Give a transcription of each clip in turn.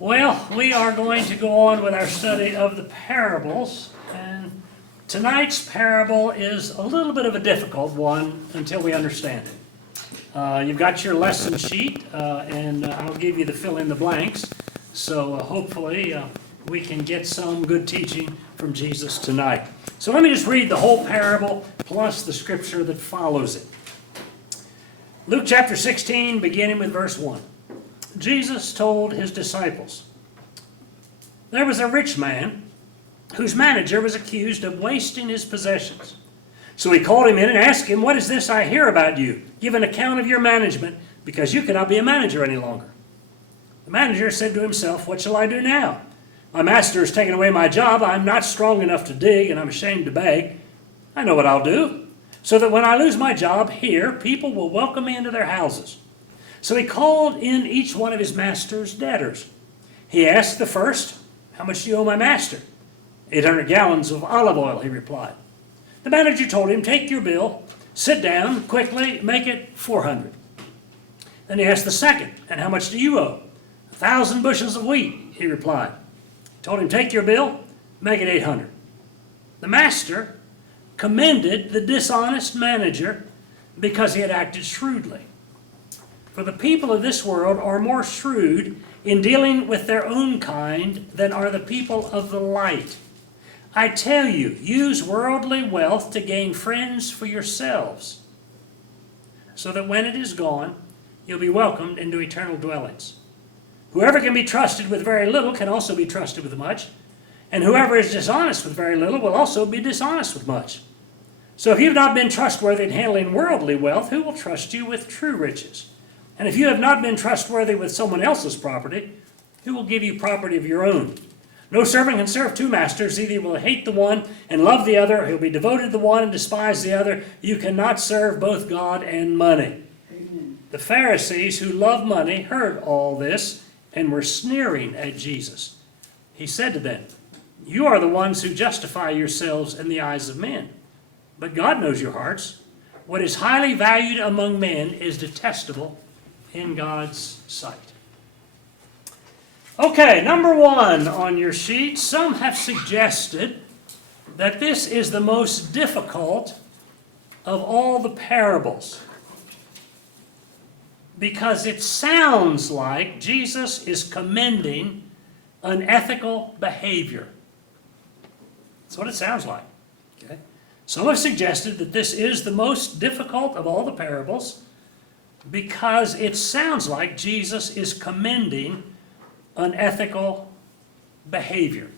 Well, we are going to go on with our study of the parables, and tonight's parable is a little bit of a difficult one until we understand it. You've got your lesson sheet, and I'll give you the fill in the blanks, so hopefully we can get some good teaching from Jesus tonight. So let me just read the whole parable plus the scripture that follows it. Luke chapter 16, beginning with verse 1. Jesus told his disciples, "There was a rich man whose manager was accused of wasting his possessions. So he called him in and asked him, 'What is this I hear about you? Give an account of your management, because you cannot be a manager any longer.' The manager said to himself, 'What shall I do now? My master has taken away my job. I'm not strong enough to dig, and I'm ashamed to beg. I know what I'll do, so that when I lose my job here, people will welcome me into their houses.' So he called in each one of his master's debtors. He asked the first, 'How much do you owe my master?' 800 gallons of olive oil,' he replied. The manager told him, 'Take your bill, sit down, quickly, make it 400. Then he asked the second, 'And how much do you owe?' 1,000 bushels of wheat,' he replied. Told him, 'Take your bill, make it 800. The master commended the dishonest manager because he had acted shrewdly. For the people of this world are more shrewd in dealing with their own kind than are the people of the light. I tell you, use worldly wealth to gain friends for yourselves, so that when it is gone, you'll be welcomed into eternal dwellings. Whoever can be trusted with very little can also be trusted with much, and whoever is dishonest with very little will also be dishonest with much. So if you've not been trustworthy in handling worldly wealth, who will trust you with true riches? And if you have not been trustworthy with someone else's property, who will give you property of your own? No servant can serve two masters. Either he will hate the one and love the other, or he'll be devoted to the one and despise the other. You cannot serve both God and money." Amen. The Pharisees who loved money heard all this and were sneering at Jesus. He said to them, "You are the ones who justify yourselves in the eyes of men, but God knows your hearts. What is highly valued among men is detestable in God's sight." Okay, number one on your sheet. Some have suggested that this is the most difficult of all the parables, because it sounds like Jesus is commending unethical behavior. That's what it sounds like. Okay? Some have suggested that this is the most difficult of all the parables because it sounds like Jesus is commending unethical behavior.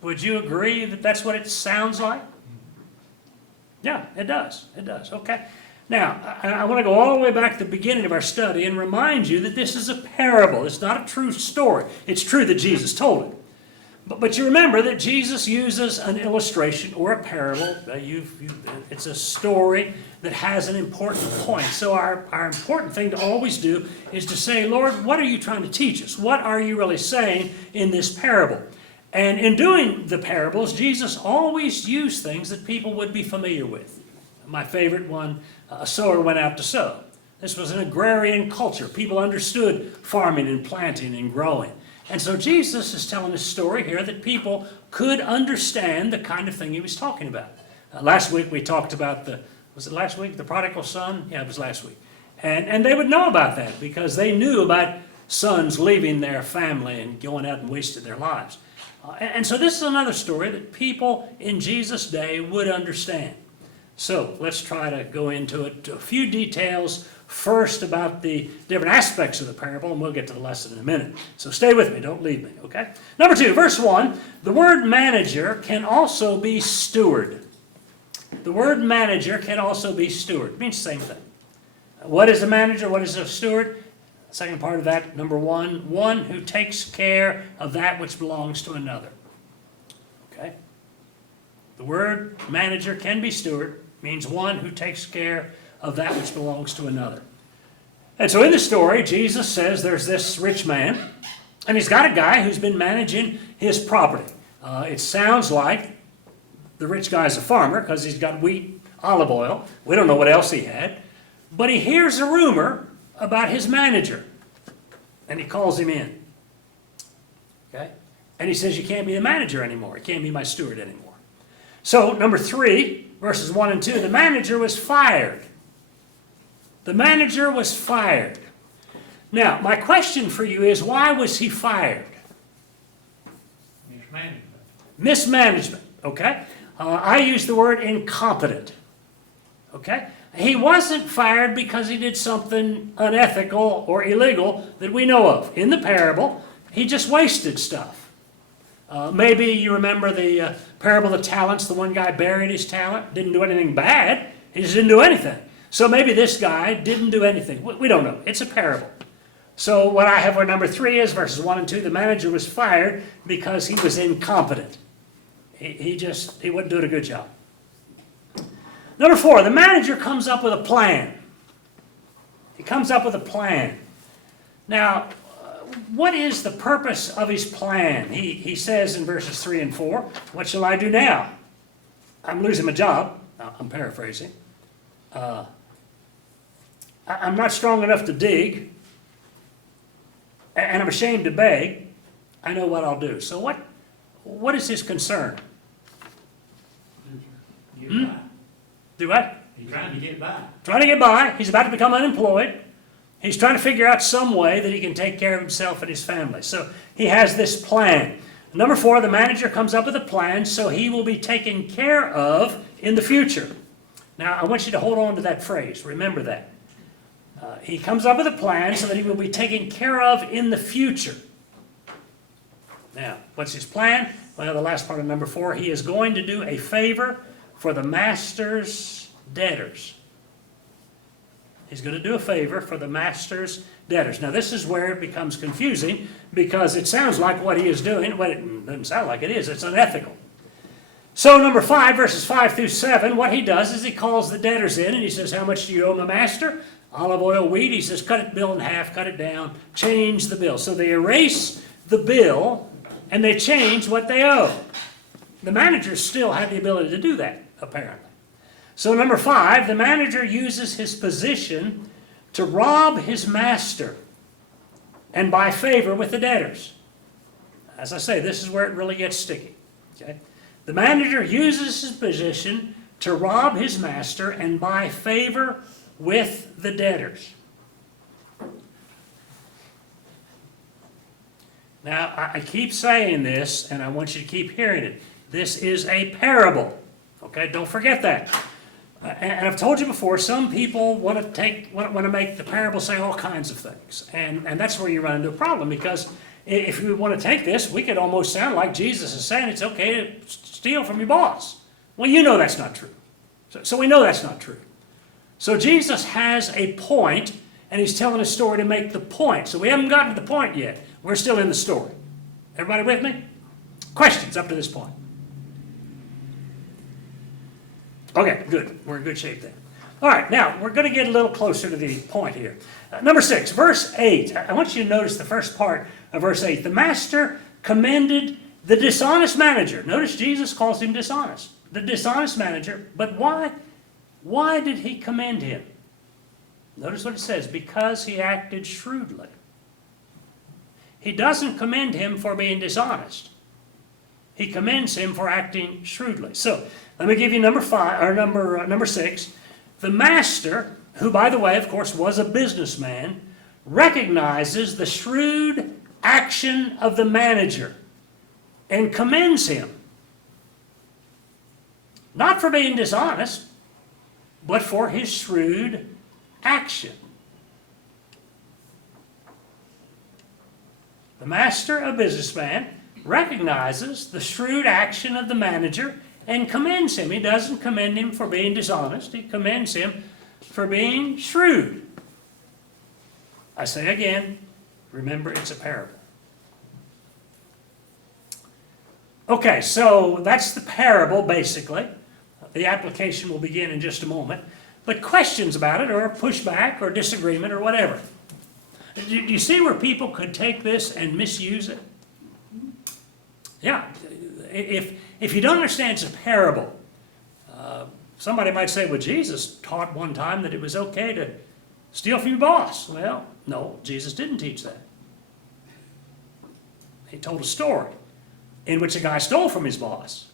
Would you agree that that's what it sounds like? Yeah, it does. It does. Okay. Now, I want to go all the way back to the beginning of our study and remind you that this is a parable. It's not a true story. It's true that Jesus told it. But you remember that Jesus uses an illustration or a parable. It's a story that has an important point. So our important thing to always do is to say, "Lord, what are you trying to teach us? What are you really saying in this parable?" And in doing the parables, Jesus always used things that people would be familiar with. My favorite one, a sower went out to sow. This was an agrarian culture. People understood farming and planting and growing. And so Jesus is telling a story here that people could understand the kind of thing he was talking about. Last week we talked about was it last week? The prodigal son? Yeah, it was last week. And they would know about that because they knew about sons leaving their family and going out and wasting their lives. And so this is another story that people in Jesus' day would understand. So let's try to go into it. A few details first about the different aspects of the parable, and we'll get to the lesson in a minute. So stay with me, don't leave me, okay? Number 2, verse 1, the word manager can also be steward. The word manager can also be steward. It means the same thing. What is a manager? What is a steward? Second part of that, number 1, one who takes care of that which belongs to another. Okay? The word manager can be steward, means one who takes care of that which belongs to another. And so in the story, Jesus says there's this rich man, and he's got a guy who's been managing his property. It sounds like the rich guy's a farmer because he's got wheat, olive oil. We don't know what else he had. But he hears a rumor about his manager. And he calls him in. Okay? And he says, you can't be the manager anymore. You can't be my steward anymore. So, number 3, verses 1 and 2, the manager was fired. The manager was fired. Now, my question for you is, why was he fired? Mismanagement. Mismanagement, okay? I use the word incompetent, okay? He wasn't fired because he did something unethical or illegal that we know of. In the parable, he just wasted stuff. Maybe you remember the parable of the talents. The one guy buried his talent, didn't do anything bad. He just didn't do anything. So maybe this guy didn't do anything. We don't know. It's a parable. So what I have for number 3 is verses 1 and 2. The manager was fired because he was incompetent. He wasn't doing a good job. Number 4, the manager comes up with a plan. He comes up with a plan. Now, what is the purpose of his plan? He says in verses 3 and 4, what shall I do now? I'm losing my job. I'm paraphrasing. I'm not strong enough to dig, and I'm ashamed to beg. I know what I'll do. So what is his concern? Do what? He's trying to get by. Trying to get by. He's about to become unemployed. He's trying to figure out some way that he can take care of himself and his family. So he has this plan. Number 4, the manager comes up with a plan so he will be taken care of in the future. Now, I want you to hold on to that phrase. Remember that. He comes up with a plan so that he will be taken care of in the future. Now, what's his plan? Well, the last part of number 4, he is going to do a favor for the master's debtors. He's going to do a favor for the master's debtors. Now, this is where it becomes confusing because it sounds like what he is doing, but it doesn't sound like it is. It's unethical. So, number 5, verses 5 through 7, what he does is he calls the debtors in and he says, how much do you owe my master? Olive oil, wheat. He says, cut the bill in half, cut it down, change the bill. So they erase the bill and they change what they owe. The managers still have the ability to do that, apparently. So number 5, the manager uses his position to rob his master and buy favor with the debtors. As I say, this is where it really gets sticky. Okay? The manager uses his position to rob his master and buy favor with the debtors. Now, I keep saying this, and I want you to keep hearing it. This is a parable. Okay, don't forget that. And I've told you before, some people want to make the parable say all kinds of things. And that's where you run into a problem, because if we want to take this, we could almost sound like Jesus is saying it's okay to steal from your boss. Well, you know that's not true. So we know that's not true. So Jesus has a point, and he's telling a story to make the point. So we haven't gotten to the point yet. We're still in the story. Everybody with me? Questions up to this point? Okay, good. We're in good shape then. All right, now we're going to get a little closer to the point here. Number 6, verse 8. I want you to notice the first part of verse 8. The master commended the dishonest manager. Notice Jesus calls him dishonest. The dishonest manager. But why? Why did he commend him? Notice what it says. Because he acted shrewdly. He doesn't commend him for being dishonest. He commends him for acting shrewdly. So, let me give you number 6. The master, who by the way, of course, was a businessman, recognizes the shrewd action of the manager and commends him. Not for being dishonest, but for his shrewd action. The master, a businessman, recognizes the shrewd action of the manager and commends him. He doesn't commend him for being dishonest. He commends him for being shrewd. I say again, remember it's a parable. Okay, so that's the parable basically. The application will begin in just a moment. But questions about it, or pushback, or disagreement, or whatever. Do you see where people could take this and misuse it? Yeah. If you don't understand it's a parable, somebody might say, well, Jesus taught one time that it was okay to steal from your boss. Well, no, Jesus didn't teach that. He told a story in which a guy stole from his boss.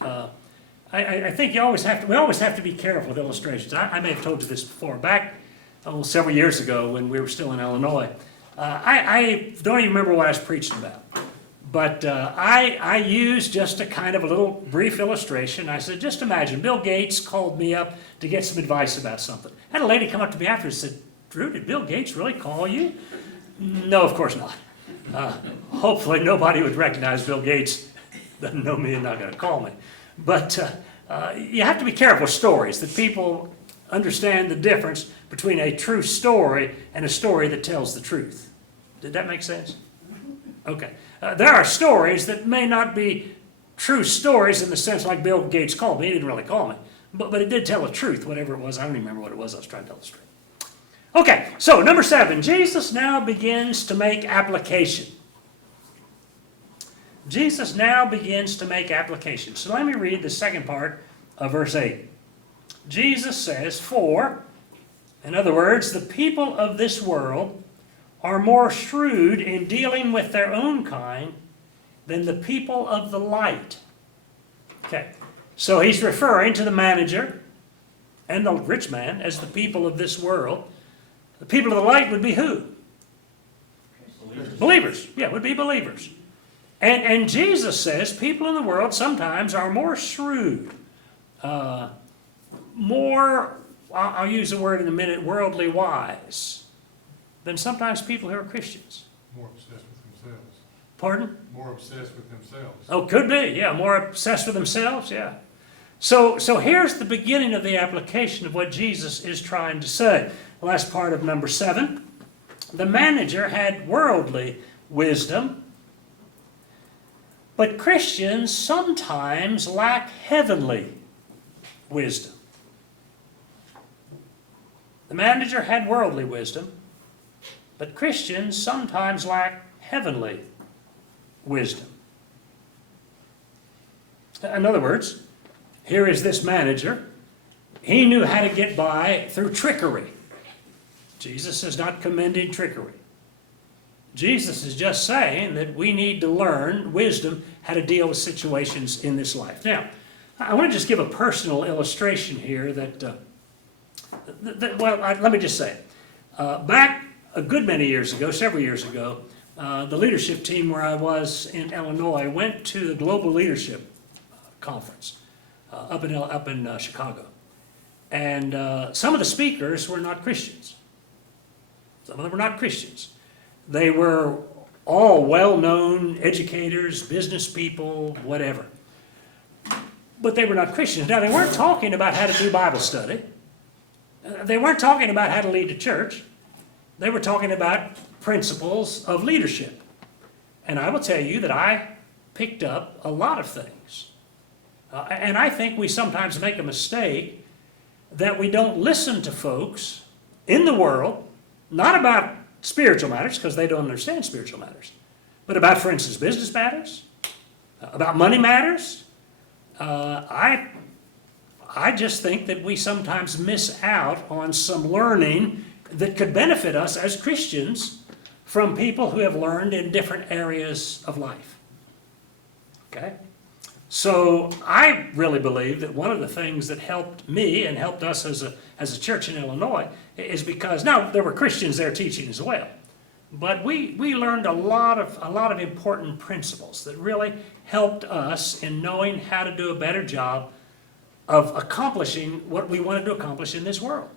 I think we always have to be careful with illustrations. I may have told you this before. Back several years ago when we were still in Illinois, I don't even remember what I was preaching about. But I used just a kind of a little brief illustration. I said, just imagine, Bill Gates called me up to get some advice about something. I had a lady come up to me after and said, Drew, did Bill Gates really call you? No, of course not. Hopefully nobody would recognize Bill Gates, doesn't know me and not going to call me. But you have to be careful with stories, that people understand the difference between a true story and a story that tells the truth. Did that make sense? Okay. There are stories that may not be true stories in the sense like Bill Gates called me. He didn't really call me. But it did tell the truth, whatever it was. I don't even remember what it was I was trying to tell the story. Okay, so number 7, Jesus now begins to make application. Jesus now begins to make application. So let me read the second part of verse 8. Jesus says, for, in other words, the people of this world are more shrewd in dealing with their own kind than the people of the light. Okay, so he's referring to the manager and the rich man as the people of this world. The people of the light would be who? Believers. Yeah, would be believers. And Jesus says people in the world sometimes are more shrewd, more, I'll use the word in a minute, worldly wise, than sometimes people who are Christians. More obsessed with themselves. Pardon? More obsessed with themselves. Oh, could be, yeah, more obsessed with themselves, yeah. So here's the beginning of the application of what Jesus is trying to say. The last part of number 7. The manager had worldly wisdom, but Christians sometimes lack heavenly wisdom. The manager had worldly wisdom, but Christians sometimes lack heavenly wisdom. In other words, here is this manager. He knew how to get by through trickery. Jesus is not commending trickery. Jesus is just saying that we need to learn wisdom, how to deal with situations in this life. Now, I want to just give a personal illustration here let me just say it. Back a good many years ago, several years ago, the leadership team where I was in Illinois went to the Global Leadership Conference up in Chicago. And some of the speakers were not Christians. Some of them were not Christians. They were all well-known educators, business people, whatever. But they were not Christians. Now, they weren't talking about how to do Bible study. They weren't talking about how to lead a church. They were talking about principles of leadership. And I will tell you that I picked up a lot of things. And I think we sometimes make a mistake that we don't listen to folks in the world, not about spiritual matters, because they don't understand spiritual matters, but about, for instance, business matters, about money matters. I just think that we sometimes miss out on some learning that could benefit us as Christians from people who have learned in different areas of life. Okay? So I really believe that one of the things that helped me and helped us as a church in Illinois is because, now there were Christians there teaching as well, but we learned a lot of important principles that really helped us in knowing how to do a better job of accomplishing what we wanted to accomplish in this world.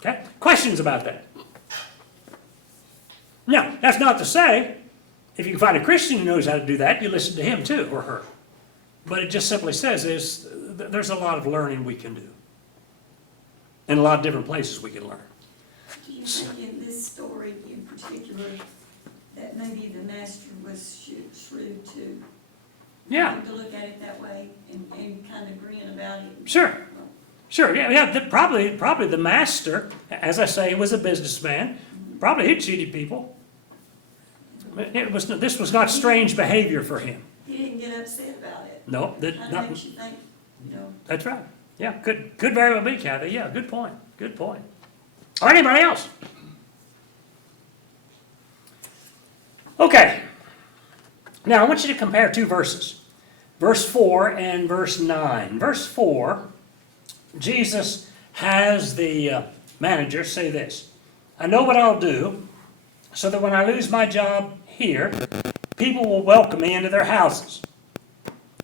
Okay? Questions about that? Now, that's not to say, if you can find a Christian who knows how to do that, you listen to him too, or her. But it just simply says there's a lot of learning we can do. In a lot of different places we can learn. Do you think in this story in particular that maybe the master was shrewd too? Yeah. To look at it that way and kind of grin about it? Sure. Sure, yeah. Probably the master, as I say, was a businessman. Probably he cheated people. This was not strange behavior for him. He didn't get upset about it. No, That makes you think, That's right. Yeah, could very well be, Kathy. Yeah, good point. Good point. All right, anybody else? Okay. Now, I want you to compare two verses. Verse 4 and verse 9. Verse 4, Jesus has the manager say this: I know what I'll do so that when I lose my job here, people will welcome me into their houses.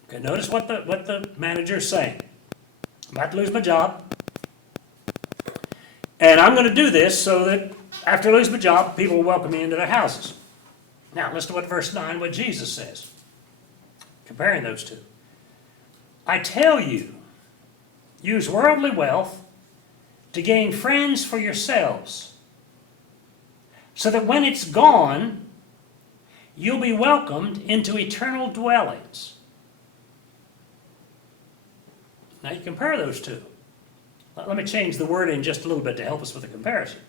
Okay, notice what the manager is saying. I'm about to lose my job, and I'm going to do this so that after I lose my job, people will welcome me into their houses. Now, listen to what verse 9, what Jesus says, comparing those two. I tell you, use worldly wealth to gain friends for yourselves, so that when it's gone, you'll be welcomed into eternal dwellings. Now you compare those two. Let me change the wording just a little bit to help us with the comparison.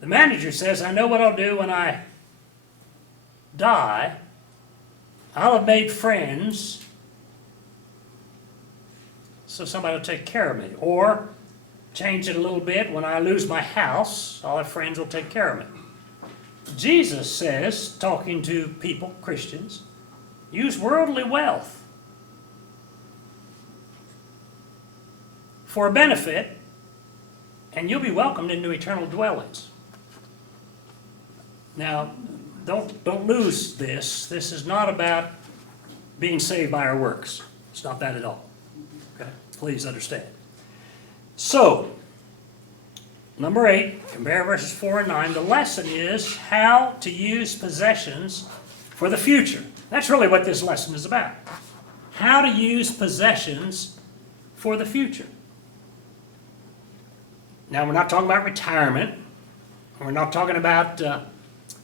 The manager says, I know what I'll do when I die. I'll have made friends so somebody will take care of me. Or change it a little bit, when I lose my house, all my friends will take care of me. Jesus says, talking to people, Christians, use worldly wealth for a benefit, and you'll be welcomed into eternal dwellings. Now, don't lose this. This is not about being saved by our works. It's not that at all. Okay? Please understand. So, number 8, compare verses 4 and 9. The lesson is how to use possessions for the future. That's really what this lesson is about. How to use possessions for the future. Now, we're not talking about retirement. We're not talking about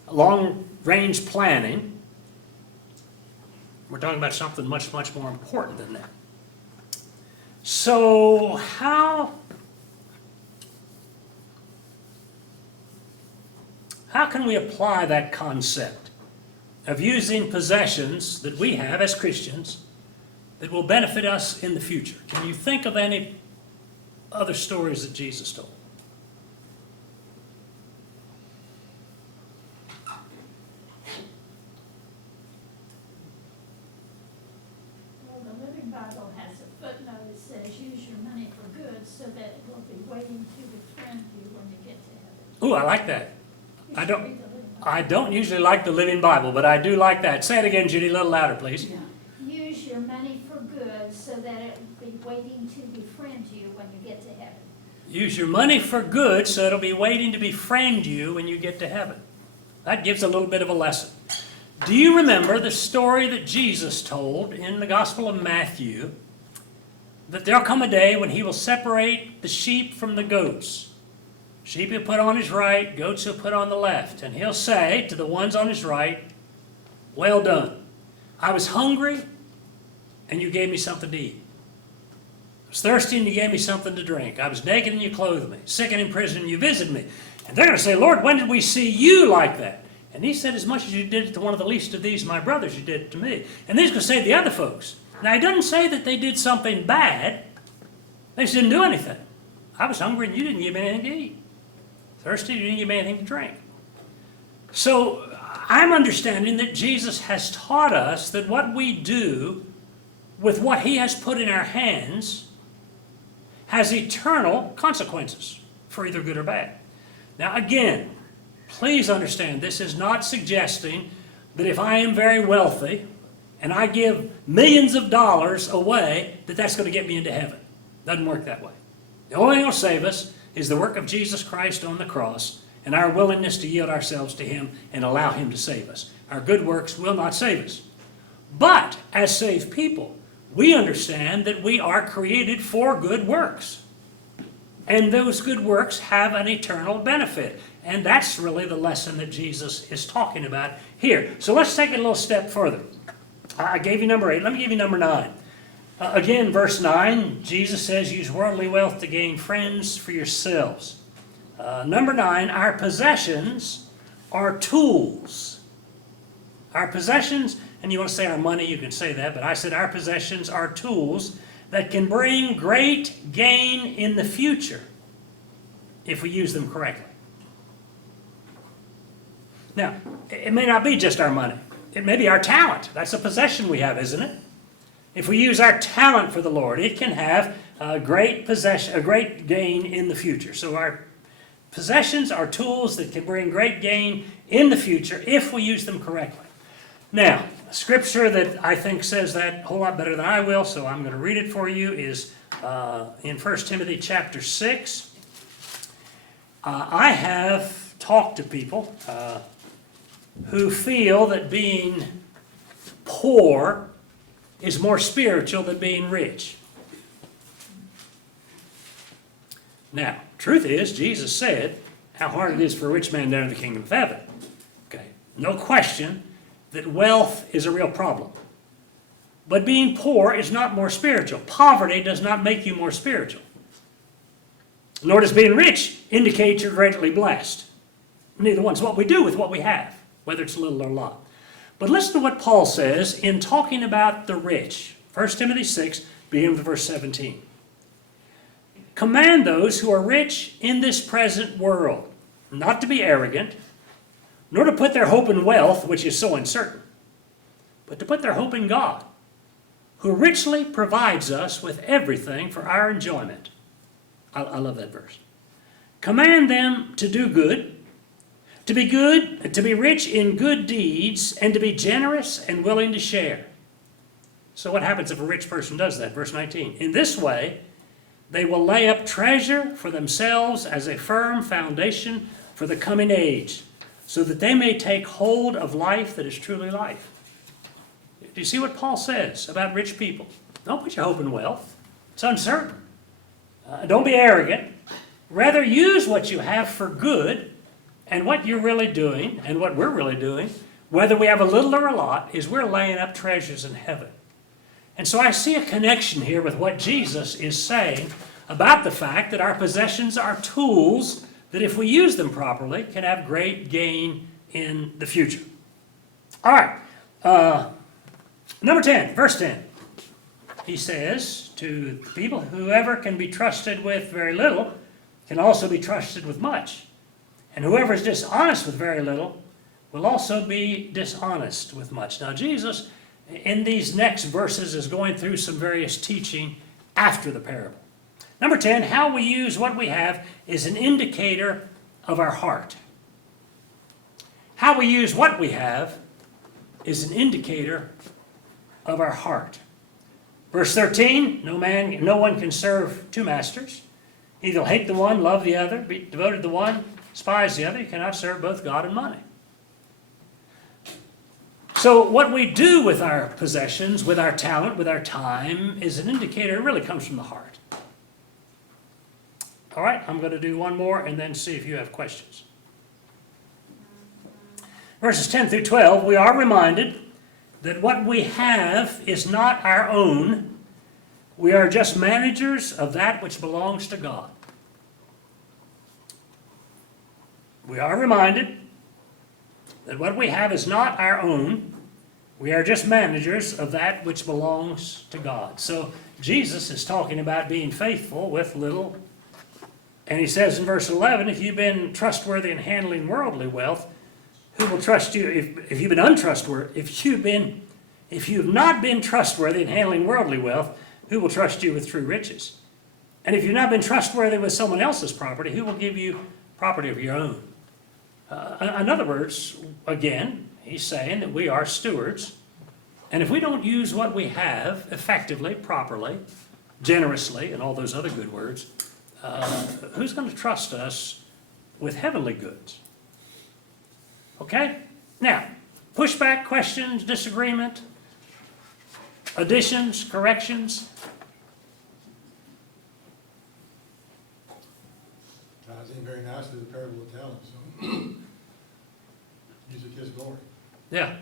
long-range planning. We're talking about something much, much more important than that. So, how can we apply that concept of using possessions that we have as Christians that will benefit us in the future? Can you think of any other stories that Jesus told? Well, the Living Bible has a footnote that says, use your money for good so that it will be waiting to befriend you when you get to heaven. Ooh, I like that. You I should don't- read the Living Bible. I don't usually like the Living Bible, but I do like that. Say it again, Judy, a little louder, please. Use your money for good so that it will be waiting to befriend you when you get to heaven. Use your money for good, so it'll be waiting to befriend you when you get to heaven. That gives a little bit of a lesson. Do you remember the story that Jesus told in the Gospel of Matthew, that there'll come a day when he will separate the sheep from the goats? Sheep he'll put on his right, goats he'll put on the left. And he'll say to the ones on his right, well done. I was hungry, and you gave me something to eat. I was thirsty, and you gave me something to drink. I was naked, and you clothed me. Sick and in prison, and you visited me. And they're going to say, Lord, when did we see you like that? And he said, as much as you did it to one of the least of these, my brothers, you did it to me. And then he's going to say to the other folks. Now, he doesn't say that they did something bad. They just didn't do anything. I was hungry, and you didn't give me anything to eat. Thirsty, you didn't give me anything to drink. So I'm understanding that Jesus has taught us that what we do with what he has put in our hands has eternal consequences for either good or bad. Now again, please understand, this is not suggesting that if I am very wealthy and I give millions of dollars away, that that's going to get me into heaven. Doesn't work that way. The only thing that will save us is the work of Jesus Christ on the cross and our willingness to yield ourselves to him and allow him to save us. Our good works will not save us. But as saved people, we understand that we are created for good works. And those good works have an eternal benefit. And that's really the lesson that Jesus is talking about here. So let's take it a little step further. I gave you number 8. Let me give you number 9. Again, verse 9, Jesus says, use worldly wealth to gain friends for yourselves. Number 9, our possessions are tools. Our possessions, and you want to say our money, you can say that, but I said our possessions are tools that can bring great gain in the future if we use them correctly. Now, it may not be just our money. It may be our talent. That's a possession we have, isn't it? If we use our talent for the Lord, it can have a great possession, a great gain in the future. So our possessions are tools that can bring great gain in the future if we use them correctly. Now, a scripture that I think says that a whole lot better than I will, so I'm going to read it for you, is in 1 Timothy chapter 6. I have talked to people who feel that being poor is more spiritual than being rich. Now, truth is, Jesus said how hard it is for a rich man to enter the kingdom of heaven. Okay, no question that wealth is a real problem. But being poor is not more spiritual. Poverty does not make you more spiritual. Nor does being rich indicate you're greatly blessed. Neither one's what we do with what we have, whether it's little or a lot. But listen to what Paul says in talking about the rich. 1 Timothy 6, beginning with verse 17. Command those who are rich in this present world not to be arrogant, nor to put their hope in wealth, which is so uncertain, but to put their hope in God, who richly provides us with everything for our enjoyment. I love that verse. Command them to do good, to be rich in good deeds, and to be generous and willing to share. So what happens if a rich person does that? Verse 19. In this way, they will lay up treasure for themselves as a firm foundation for the coming age, so that they may take hold of life that is truly life. Do you see what Paul says about rich people? Don't put your hope in wealth. It's uncertain. Don't be arrogant. Rather, use what you have for good, and what you're really doing, and what we're really doing, whether we have a little or a lot, is we're laying up treasures in heaven. And so I see a connection here with what Jesus is saying about the fact that our possessions are tools that, if we use them properly, can have great gain in the future. All right. Number 10, verse 10. He says to people, whoever can be trusted with very little can also be trusted with much. And whoever is dishonest with very little will also be dishonest with much. Now, Jesus, in these next verses, is going through some various teaching after the parable. Number 10, how we use what we have is an indicator of our heart. How we use what we have is an indicator of our heart. Verse 13, no one can serve two masters. Either hate the one, love the other, be devoted to the one, despise the other. You cannot serve both God and money. So what we do with our possessions, with our talent, with our time, is an indicator. It really comes from the heart. All right, I'm going to do one more and then see if you have questions. Verses 10 through 12, we are reminded that what we have is not our own. We are just managers of that which belongs to God. We are reminded that what we have is not our own. We are just managers of that which belongs to God. So Jesus is talking about being faithful with little. And he says in verse 11, if you've been trustworthy in handling worldly wealth, who will trust you? If you've been untrustworthy, if you've not been trustworthy in handling worldly wealth, who will trust you with true riches? And if you've not been trustworthy with someone else's property, who will give you property of your own? In other words, again, he's saying that we are stewards. And if we don't use what we have effectively, properly, generously, and all those other good words, who's going to trust us with heavenly goods? Okay? Now, pushback, questions, disagreement, additions, corrections. Ties in very nicely the parable of talents. So use it to his glory. Yeah,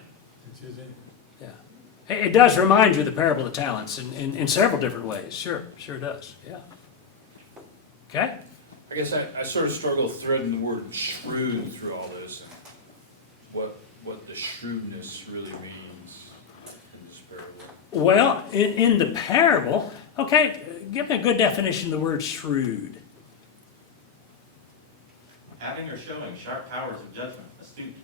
It's his end. yeah. It does remind you of the parable of talents in several different ways. Sure does. Yeah. Okay? I guess I sort of struggle threading the word shrewd through all this, and what the shrewdness really means in this parable. Well, in the parable, okay, give me a good definition of the word shrewd. Having or showing sharp powers of judgment, astute.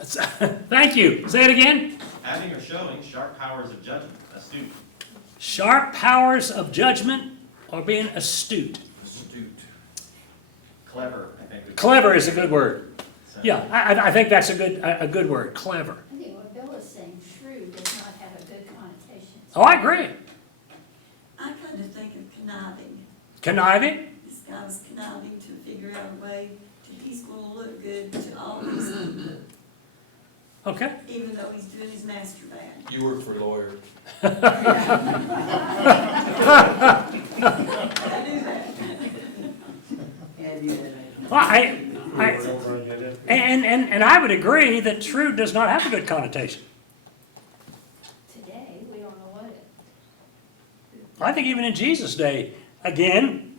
Thank you. Say it again. Having or showing sharp powers of judgment, astute. Sharp powers of judgment or being astute. Astute. Clever, I think. Clever is a good word. So- Yeah, I think that's a good word, clever. I think what Bill is saying, shrewd, does not have a good connotation. Oh, I agree. I kind of think of conniving. Conniving? This guy was conniving to figure out a way to, he's gonna look good to all these people, Okay. even though he's doing his master bad. You work for a lawyer. I do that. Well, and I would agree that shrewd does not have a good connotation. Today, we don't know what it. I think even in Jesus' day, again,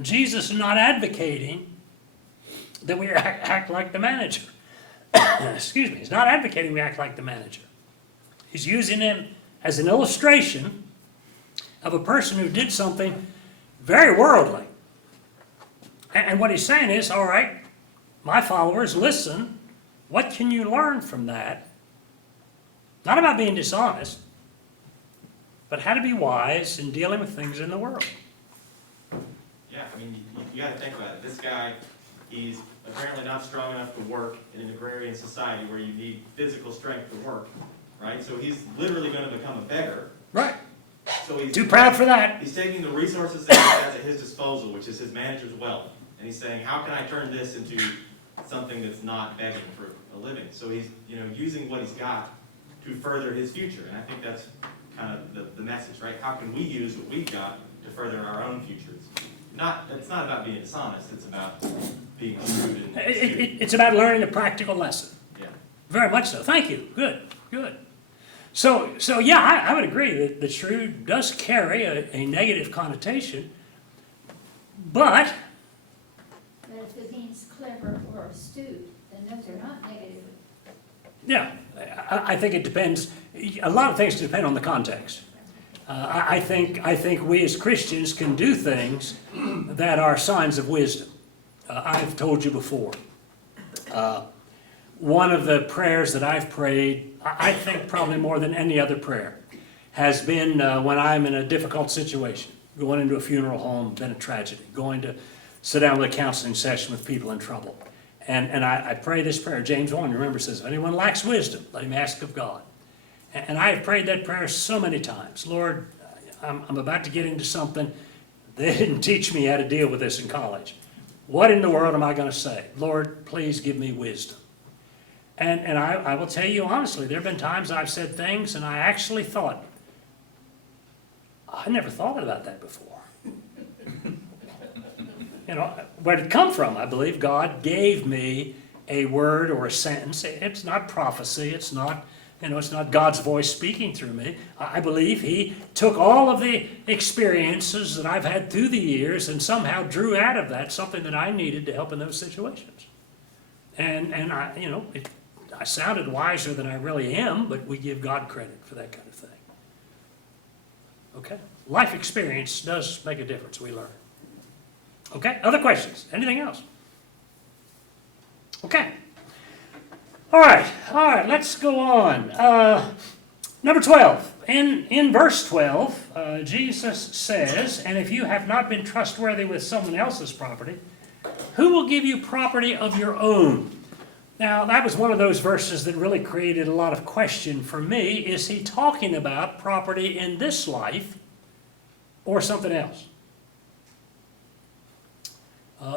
Jesus is not advocating that we act like the manager. Excuse me, he's not advocating we act like the manager. He's using him as an illustration of a person who did something very worldly. And what he's saying is, all right, my followers, listen, what can you learn from that? Not about being dishonest, but how to be wise in dealing with things in the world. Yeah, I mean, you gotta think about it. This guy, he's apparently not strong enough to work in an agrarian society where you need physical strength to work, right? So he's literally gonna become a beggar. Right. So he's Too proud for that. He's taking the resources that he has at his disposal, which is his manager's wealth, and he's saying, how can I turn this into something that's not begging for a living? So he's, using what he's got to further his future, and I think that's kind of the message, right? How can we use what we've got to further our own futures? It's not about being dishonest, it's about being shrewd and astute. It's about learning a practical lesson. Yeah. Very much so. Thank you. Good, good. So yeah, I would agree that the shrewd does carry a negative connotation, but But if it means clever or astute, then those are not negative. yeah, I think it depends. A lot of things depend on the context. I think we as Christians can do things that are signs of wisdom. I've told you before. One of the prayers that I've prayed, I think probably more than any other prayer, has been when I'm in a difficult situation, going into a funeral home, been a tragedy, going to sit down with a counseling session with people in trouble. And I pray this prayer. James 1, remember, says, if anyone lacks wisdom, let him ask of God. And I have prayed that prayer so many times. Lord, I'm about to get into something. They didn't teach me how to deal with this in college. What in the world am I going to say? Lord, please give me wisdom. And I will tell you honestly, there have been times I've said things and I actually thought, I never thought about that before. Where did it come from? I believe God gave me a word or a sentence. It's not prophecy. It's not, it's not God's voice speaking through me. I believe He took all of the experiences that I've had through the years and somehow drew out of that something that I needed to help in those situations. And I sounded wiser than I really am, but we give God credit for that kind of thing. Okay? Life experience does make a difference. We learn. Okay? Other questions? Anything else? Okay. All right, let's go on. Number 12. In verse 12, Jesus says, and if you have not been trustworthy with someone else's property, who will give you property of your own? Now, that was one of those verses that really created a lot of question for me. Is he talking about property in this life or something else?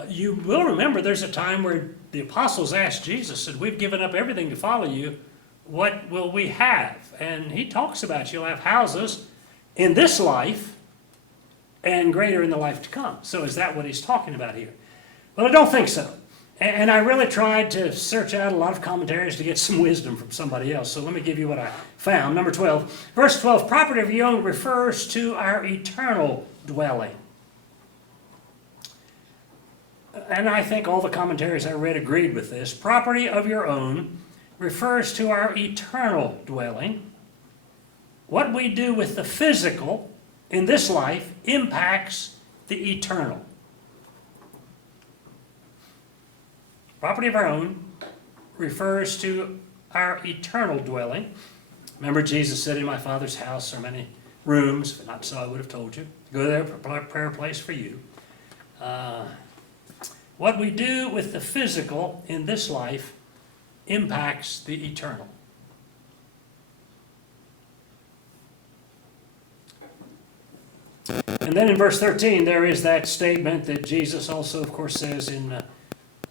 You will remember there's a time where the apostles asked Jesus, said, we've given up everything to follow you. What will we have? And he talks about you'll have houses in this life and greater in the life to come. So is that what he's talking about here? Well, I don't think so. And I really tried to search out a lot of commentaries to get some wisdom from somebody else. So let me give you what I found. Number 12. Verse 12, property of your own refers to our eternal dwelling. And I think all the commentaries I read agreed with this. Property of your own refers to our eternal dwelling. What we do with the physical in this life impacts the eternal. Property of our own refers to our eternal dwelling. Remember, Jesus said, in my Father's house are many rooms. If not so, I would have told you. Go there, prepare a prayer place for you. What we do with the physical in this life impacts the eternal. And then in verse 13, there is that statement that Jesus also, of course, says in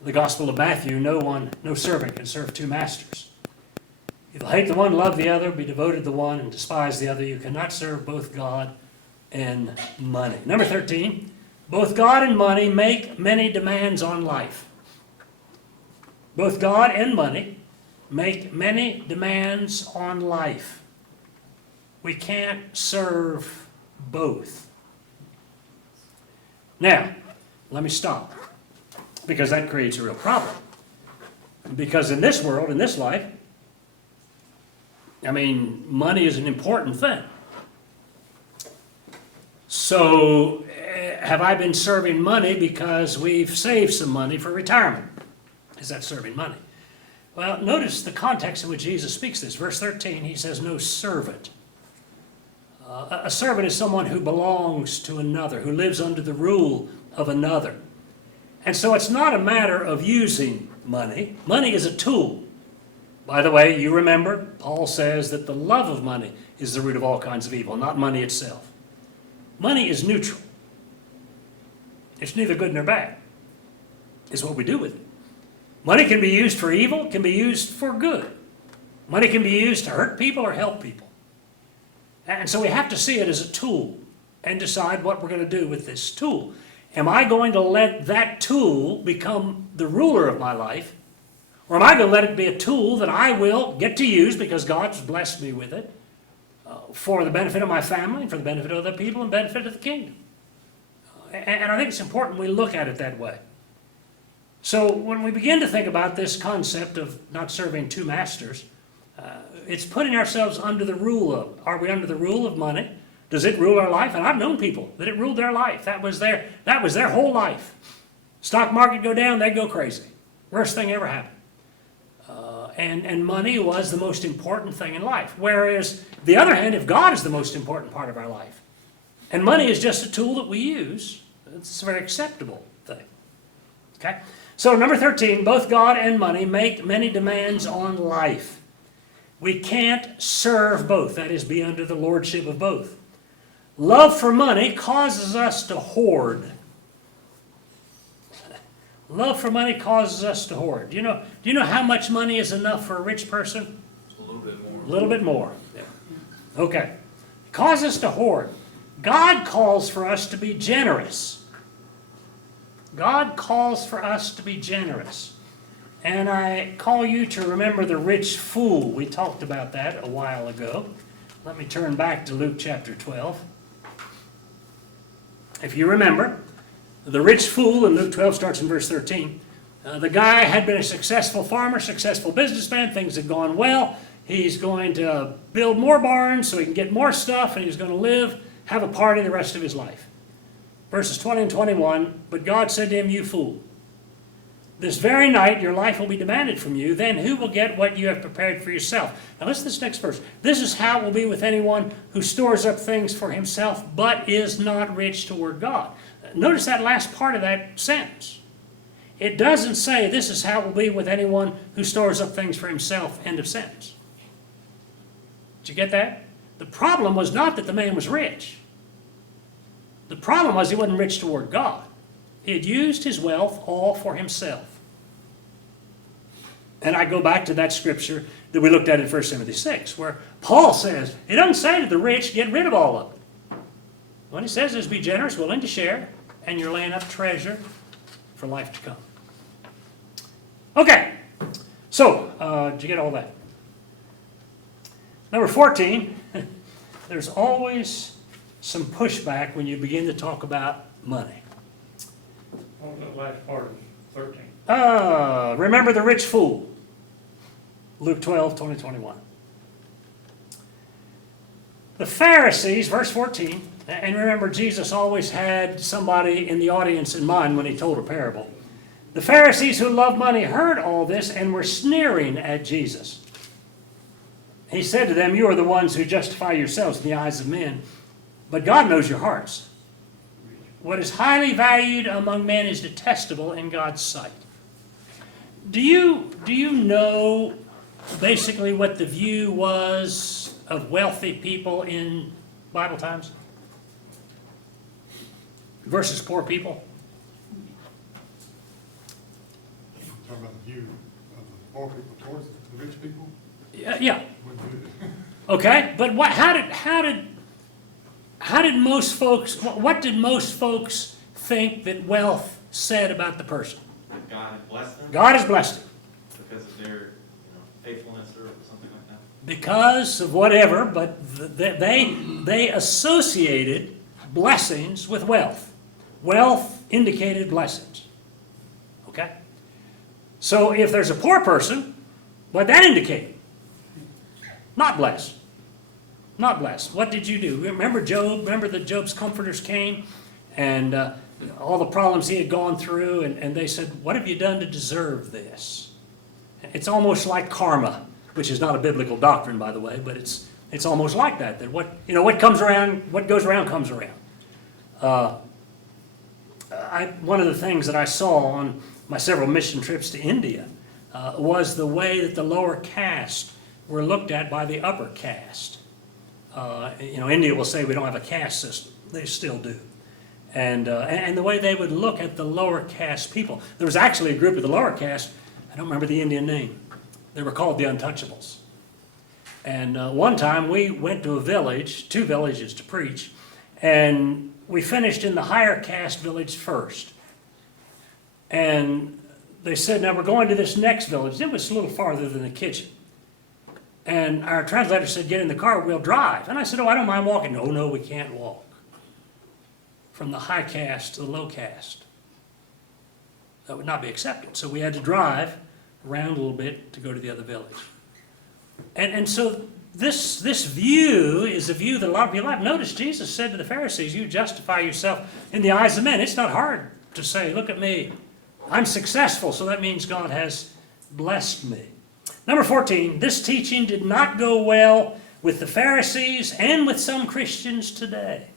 the Gospel of Matthew, no servant can serve two masters. You'll hate the one, love the other, be devoted to the one, and despise the other. You cannot serve both God and money. Number 13, both God and money make many demands on life. Both God and money make many demands on life. We can't serve both. Now, let me stop, because that creates a real problem. Because in this world, in this life, I mean, money is an important thing. So, have I been serving money because we've saved some money for retirement? Is that serving money? Well, notice the context in which Jesus speaks this. Verse 13, he says, no servant. A servant is someone who belongs to another, who lives under the rule of another. And so it's not a matter of using money. Money is a tool. By the way, you remember, Paul says that the love of money is the root of all kinds of evil, not money itself. Money is neutral. It's neither good nor bad. It's what we do with it. Money can be used for evil, can be used for good. Money can be used to hurt people or help people. And so we have to see it as a tool and decide what we're going to do with this tool. Am I going to let that tool become the ruler of my life? Or am I going to let it be a tool that I will get to use because God's blessed me with it for the benefit of my family and for the benefit of other people and benefit of the kingdom? And I think it's important we look at it that way. So when we begin to think about this concept of not serving two masters, it's putting ourselves under the rule of, are we under the rule of money? Does it rule our life? And I've known people that it ruled their life. That was their whole life. Stock market go down, they'd go crazy. Worst thing ever happened. And money was the most important thing in life. Whereas, the other hand, if God is the most important part of our life, and money is just a tool that we use, it's a very acceptable thing. Okay? So, number 13, both God and money make many demands on life. We can't serve both, that is, be under the lordship of both. Love for money causes us to hoard. Love for money causes us to hoard. Do you know how much money is enough for a rich person? It's a little bit more. A little bit more. Yeah. Okay. Causes us to hoard. God calls for us to be generous. God calls for us to be generous. And I call you to remember the rich fool. We talked about that a while ago. Let me turn back to Luke chapter 12. If you remember, the rich fool in Luke 12 starts in verse 13. The guy had been a successful farmer, successful businessman. Things had gone well. He's going to build more barns so he can get more stuff, and he's going to have a party the rest of his life. Verses 20 and 21, but God said to him, you fool, this very night your life will be demanded from you. Then who will get what you have prepared for yourself? Now listen to this next verse. This is how it will be with anyone who stores up things for himself, but is not rich toward God. Notice that last part of that sentence. It doesn't say this is how it will be with anyone who stores up things for himself. End of sentence. Did you get that? The problem was not that the man was rich. The problem was he wasn't rich toward God. He had used his wealth all for himself. And I go back to that scripture that we looked at in 1 Timothy 6, where Paul says, he doesn't say to the rich, get rid of all of it. What he says is be generous, willing to share, and you're laying up treasure for life to come. Okay, so did you get all that? Number 14, there's always some pushback when you begin to talk about money. What was that last part of 13? Remember the rich fool. Luke 12, 20, 21. The Pharisees, verse 14, and remember Jesus always had somebody in the audience in mind when he told a parable. The Pharisees who loved money heard all this and were sneering at Jesus. He said to them, "You are the ones who justify yourselves in the eyes of men, but God knows your hearts. What is highly valued among men is detestable in God's sight." Do you know basically what the view was of wealthy people in Bible times versus poor people? Talking about the view of the poor people towards the rich people, Yeah. wouldn't do that. Okay, but how did most folks, what did most folks think that wealth said about the person? That God had blessed them God has blessed him because of their, faithfulness or something like that. because of whatever, but they associated blessings with wealth. Wealth indicated blessings. Okay? So if there's a poor person, what that indicated? Not blessed. Not blessed. What did you do? Remember Job? Remember that Job's comforters came and all the problems he had gone through, and they said, "What have you done to deserve this?" It's almost like karma, which is not a biblical doctrine, by the way, but it's almost like that. That what comes around, what goes around comes around. One of the things that I saw on my several mission trips to India was the way that the lower caste were looked at by the upper caste. India will say we don't have a caste system. They still do. And the way they would look at the lower caste people. There was actually a group of the lower caste, I don't remember the Indian name. They were called the Untouchables. And one time we went to a village, 2 villages to preach, and we finished in the higher caste village first. And they said, "Now we're going to this next village." It was a little farther than the kitchen. And our translator said, "Get in the car, we'll drive." And I said, "Oh, I don't mind walking." No, we can't walk. From the high caste to the low caste. That would not be accepted. So we had to drive around a little bit to go to the other village. And so this view is a view that a lot of people have. Notice Jesus said to the Pharisees, "You justify yourself in the eyes of men." It's not hard to say, "Look at me. I'm successful, so that means God has blessed me." Number 14, this teaching did not go well with the Pharisees and with some Christians today.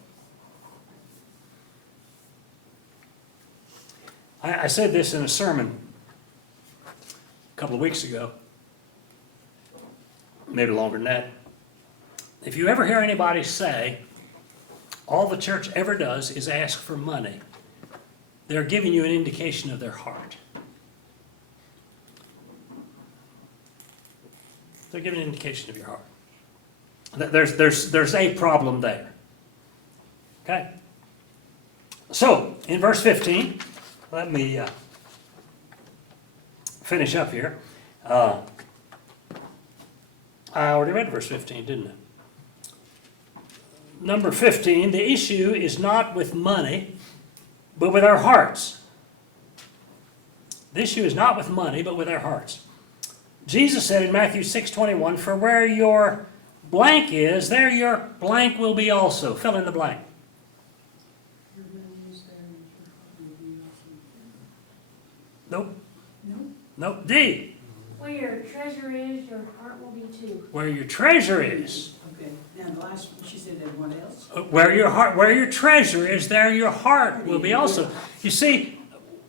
I said this in a sermon a couple of weeks ago, maybe longer than that. If you ever hear anybody say, all the church ever does is ask for money, they're giving you an indication of their heart. They're giving an indication of your heart. There's a problem there. Okay? So, in verse 15, let me finish up here. I already read verse 15, didn't I? Number 15, the issue is not with money, but with our hearts. The issue is not with money, but with our hearts. Jesus said in Matthew 6:21, "For where your blank is, there your blank will be also." Fill in the blank. Nope. Nope. D. Where your treasure is, your heart will be too. Where your treasure is. Okay, now the last one, she said that what else? Where your treasure is, there your heart will be also. You see,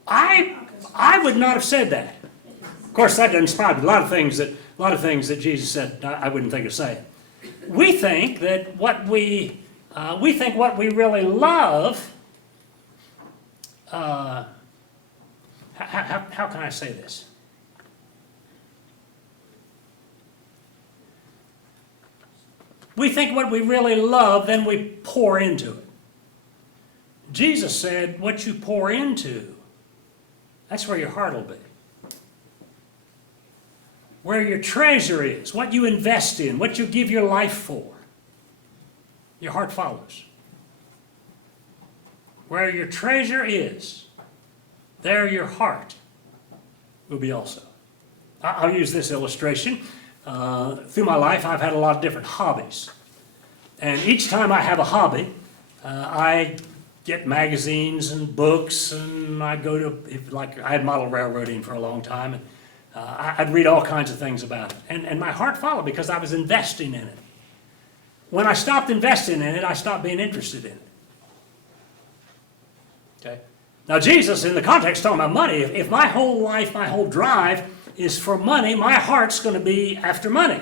I would not have said that. Of course, that doesn't surprise me. A lot of things that Jesus said, I wouldn't think of saying. We think that what we really love. How can I say this? We think what we really love, then we pour into it. Jesus said, what you pour into, that's where your heart will be. Where your treasure is, what you invest in, what you give your life for, your heart follows. Where your treasure is, there your heart will be also. I'll use this illustration. Through my life, I've had a lot of different hobbies. And each time I have a hobby, I get magazines and books, and I'd go to, I had model railroading for a long time, and I'd read all kinds of things about it. And my heart followed because I was investing in it. When I stopped investing in it, I stopped being interested in it. Okay? Now Jesus, in the context, talking about money. If my whole life, my whole drive is for money, my heart's going to be after money.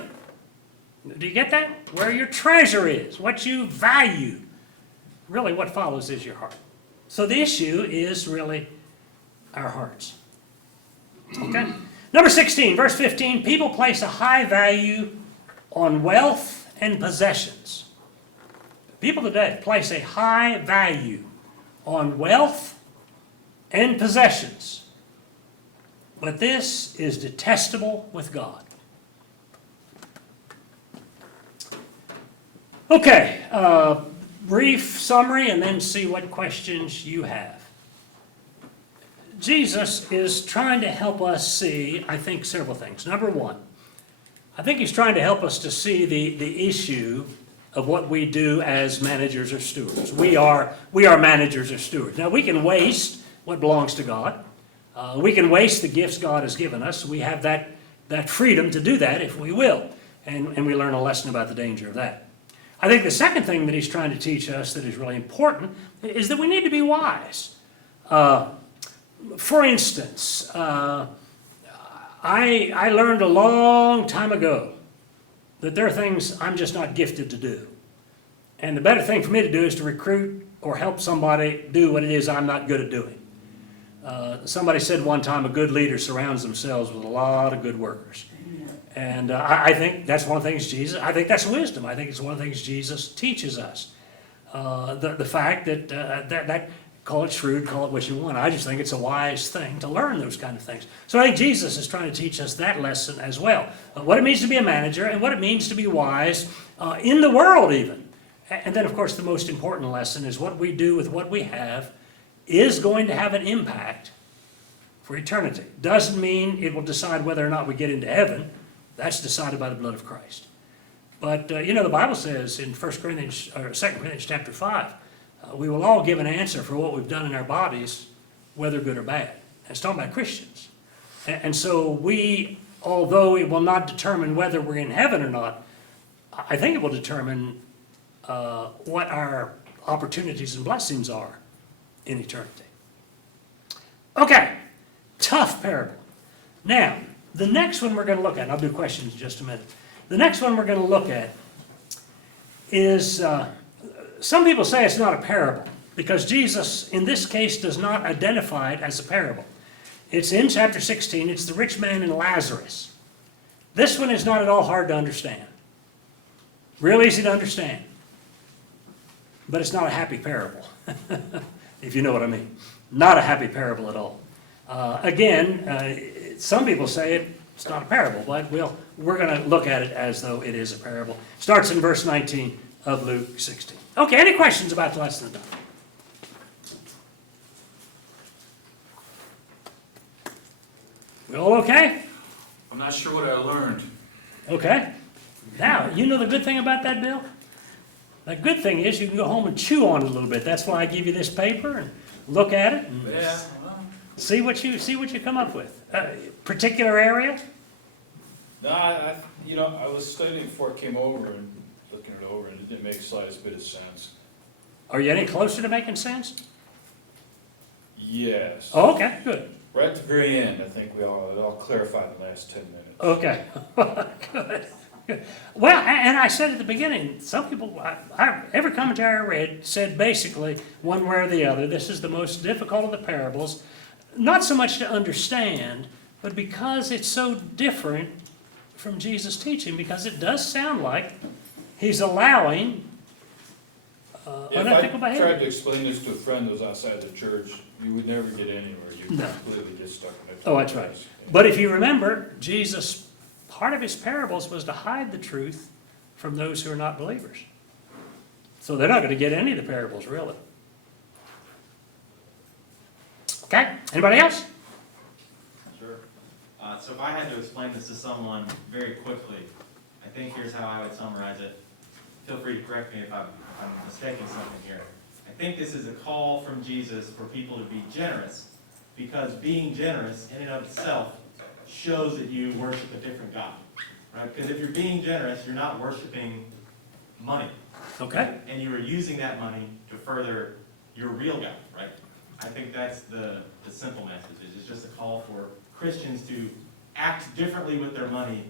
Do you get that? Where your treasure is, what you value. Really what follows is your heart. So the issue is really our hearts. Okay? Number 16, verse 15, people place a high value on wealth and possessions. People today place a high value on wealth and possessions. But this is detestable with God. Okay, brief summary and then see what questions you have. Jesus is trying to help us see, I think, several things. Number one, I think he's trying to help us to see the issue of what we do as managers or stewards. We are managers or stewards. Now, we can waste what belongs to God. We can waste the gifts God has given us. We have that freedom to do that if we will. And we learn a lesson about the danger of that. I think the second thing that he's trying to teach us that is really important is that we need to be wise. For instance, I learned a long time ago that there are things I'm just not gifted to do. And the better thing for me to do is to recruit or help somebody do what it is I'm not good at doing. Somebody said one time a good leader surrounds themselves with a lot of good workers. And I think that's one of the things I think that's wisdom. I think it's one of the things Jesus teaches us. The fact that call it shrewd, call it what you want. I just think it's a wise thing to learn those kind of things. So I think Jesus is trying to teach us that lesson as well. What it means to be a manager and what it means to be wise in the world even. And then, of course, the most important lesson is what we do with what we have is going to have an impact for eternity. Doesn't mean it will decide whether or not we get into heaven. That's decided by the blood of Christ. But, the Bible says in 2 Corinthians chapter 5, we will all give an answer for what we've done in our bodies, whether good or bad. It's talking about Christians. And so we, although it will not determine whether we're in heaven or not, I think it will determine what our opportunities and blessings are in eternity. Okay, tough parable. Now, the next one we're going to look at, and I'll do questions in just a minute. The next one we're going to look at is, some people say it's not a parable because Jesus, in this case, does not identify it as a parable. It's in chapter 16. It's the rich man and Lazarus. This one is not at all hard to understand. Real easy to understand. But it's not a happy parable, if you know what I mean. Not a happy parable at all. Some people say it's not a parable, but we're going to look at it as though it is a parable. Starts in verse 19 of Luke 16. Okay, any questions about the lesson done? We all okay? I'm not sure what I learned. Okay. Now, you know the good thing about that, Bill? The good thing is you can go home and chew on it a little bit. That's why I give you this paper and look at it and Yeah. see what you come up with. Particular area? No, I was studying before I came over and looking it over, and it didn't make the slightest bit of sense. Are you any closer to making sense? Yes. Oh, okay, good. Right at the very end, I think it all clarified in the last 10 minutes. Okay, good. Good. Well, and I said at the beginning, some people, every commentary I read said basically one way or the other, this is the most difficult of the parables, not so much to understand, but because it's so different from Jesus' teaching, because it does sound like he's allowing unethical If I tried behavior. to explain this to a friend who was outside the church, you would never get anywhere. You No. completely get stuck in it. Oh, that's right. But if you remember, Jesus, part of his parables was to hide the truth from those who are not believers. So they're not going to get any of the parables, really. Okay, anybody else? Sure. So if I had to explain this to someone very quickly, I think here's how I would summarize it. Feel free to correct me if I'm mistaking something here. I think this is a call from Jesus for people to be generous, because being generous in and of itself shows that you worship a different God, right? Because if you're being generous, you're not worshiping money, Okay? and you are using that money to further your real God, right? I think that's the simple message. It's just a call for Christians to act differently with their money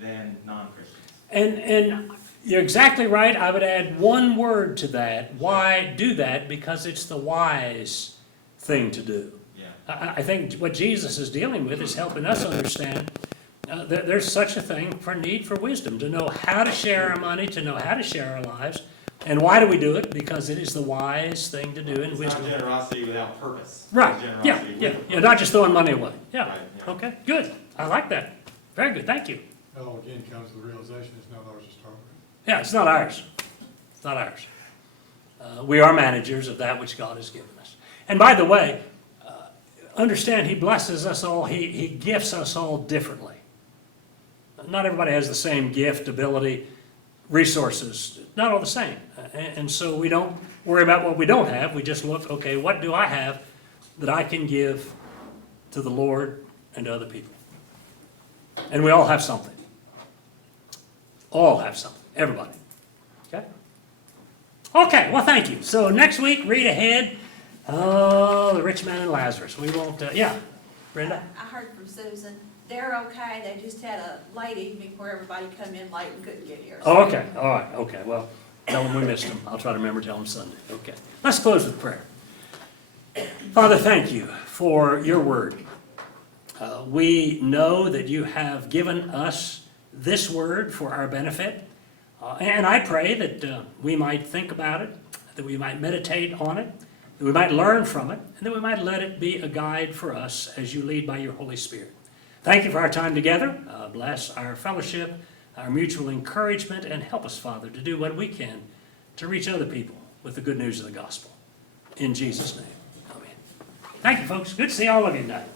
than non-Christians. And you're exactly right. I would add one word to that. Why do that? Because it's the wise thing to do. Yeah. I think what Jesus is dealing with is helping us understand that there's such a thing for need for wisdom, to know how to share our money, to know how to share our lives. And why do we do it? Because it is the wise thing to do in It's wisdom. not generosity without purpose. Right, It's yeah, generosity yeah, with yeah, not just throwing money away. Yeah, Right, yeah. okay, good. I like that. Very good, thank you. Well, again, comes the realization it's not ours to start with. Yeah, it's not ours. It's not ours. We are managers of that which God has given us. And by the way, understand He blesses us all, He gifts us all differently. Not everybody has the same gift, ability, resources, not all the same. And so we don't worry about what we don't have, we just look, okay, what do I have that I can give to the Lord and to other people? And we all have something. All have something, everybody. Okay? Okay, well, thank you. So next week, read ahead. Oh, the rich man and Lazarus. We won't, yeah, Brenda? I heard from Susan, they're okay, they just had a late evening where everybody come in late and couldn't get here. Oh, okay, all right, okay, well, tell them we missed them. I'll try to remember to tell them Sunday. Okay. Let's close with prayer. Father, thank you for your word. We know that you have given us this word for our benefit. And I pray that we might think about it, that we might meditate on it, that we might learn from it, and that we might let it be a guide for us as you lead by your Holy Spirit. Thank you for our time together. Bless our fellowship, our mutual encouragement, and help us, Father, to do what we can to reach other people with the good news of the gospel. In Jesus' name, amen. Thank you, folks. Good to see all of you tonight.